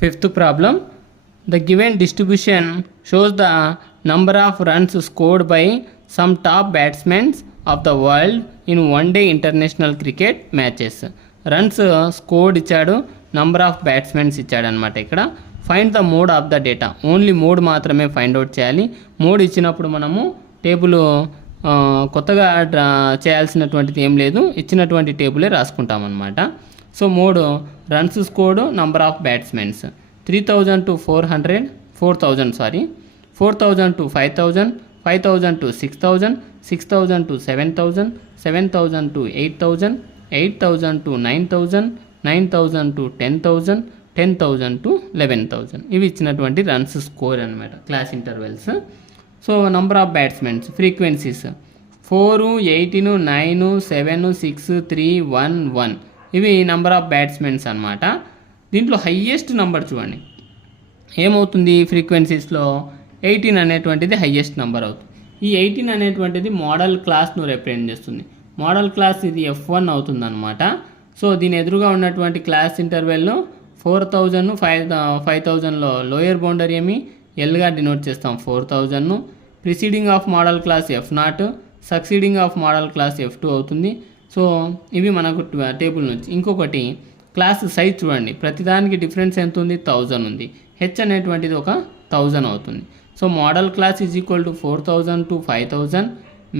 Fifth problem. The given distribution shows the number of runs scored by some top batsmen of the world in one-day international cricket matches. Runs scored ఇచ్చాడు, number of batsmen ఇచ్చాడు అనమాట. ఇక్కడ find the mode of the data, only mode మాత్రమే find out చేయాలి. Mode ఇచ్చినప్పుడు మనము table కొత్తగా చేయాల్సినటువంటిది ఏం లేదు, ఇచ్చినటువంటి టేబులే రాసుకుంటాం అనమాట. So mode runs scored, number of batsmen 3000 to 400, 4000 sorry 4000 to 5000, 5000 to 6000, 6000 to 7000, 7000 to 8000, 8000 to 9000, 9000 to 10,000, 10,000 to 11,000. ఇవి ఇచ్చినటువంటి రన్స్ స్కోర్ అనమాట, class intervals. So number of batsmen, frequencies 4, 18, 9, 7, 6, 3, 1, 1. ఇవి నంబర్ ఆఫ్ బ్యాట్స్మెన్స్ అనమాట. దీంట్లో హయ్యెస్ట్ నంబర్ చూడండి ఏమవుతుంది, ఫ్రీక్వెన్సీస్లో 18 అనేటువంటిది హయ్యెస్ట్ నెంబర్ అవుతుంది. ఈ 18 అనేటువంటిది మోడల్ క్లాస్ను రిప్రజెంట్ చేస్తుంది. మోడల్ క్లాస్ ఇది F1 అవుతుంది అనమాట. సో దీని ఎదురుగా ఉన్నటువంటి క్లాస్ ఇంటర్వెల్లో 4000, 5000లో లోయర్ బౌండరీ ఏమి ఎల్గా డినోట్ చేస్తాం 4000. Preceding of modal class F0, succeeding of modal class F2 అవుతుంది. సో ఇవి మనకు టేబుల్ నుంచి. ఇంకొకటి క్లాస్ సైజ్ చూడండి, ప్రతిదానికి డిఫరెన్స్ ఎంత ఉంది, 1000 ఉంది. హెచ్ అనేటువంటిది ఒక 1000 అవుతుంది. So modal class is equal to 4000 to 5000.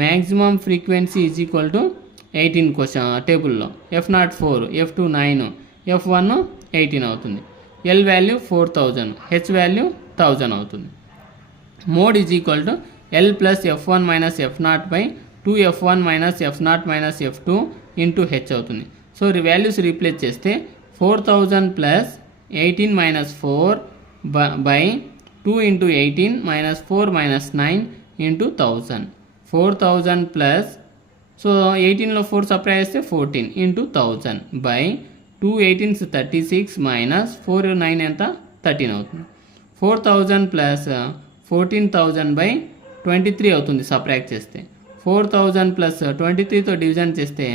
Maximum frequency is equal to 18 question టేబుల్లో. F0 4, F2 9, F1 18 అవుతుంది. ఎల్ వాల్యూ 4000, హెచ్ వాల్యూ 1000 అవుతుంది. Mode is equal to L plus F1 minus F0 by 2F1 minus F0 minus F2 into H అవుతుంది. So values replace చేస్తే 4000 plus 18 minus 4 by 2 into 18 minus 4 minus 9 into 1000. 4000 plus, so 18లో 4 supply చేస్తే 14 into 1000 by 2 18s 36 minus 4 9 ఎంత 13 అవుతుంది. 4000 plus 14000 by 23 అవుతుంది subtract చేస్తే. 4000 plus 23తో division చేస్తే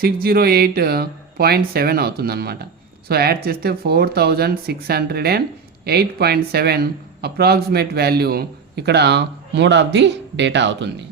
608.7 అవుతుంది అనమాట. సో యాడ్ చేస్తే 4608.7 అప్రాక్సిమేట్ వాల్యూ ఇక్కడ మోడ్ ఆఫ్ ది డేటా అవుతుంది.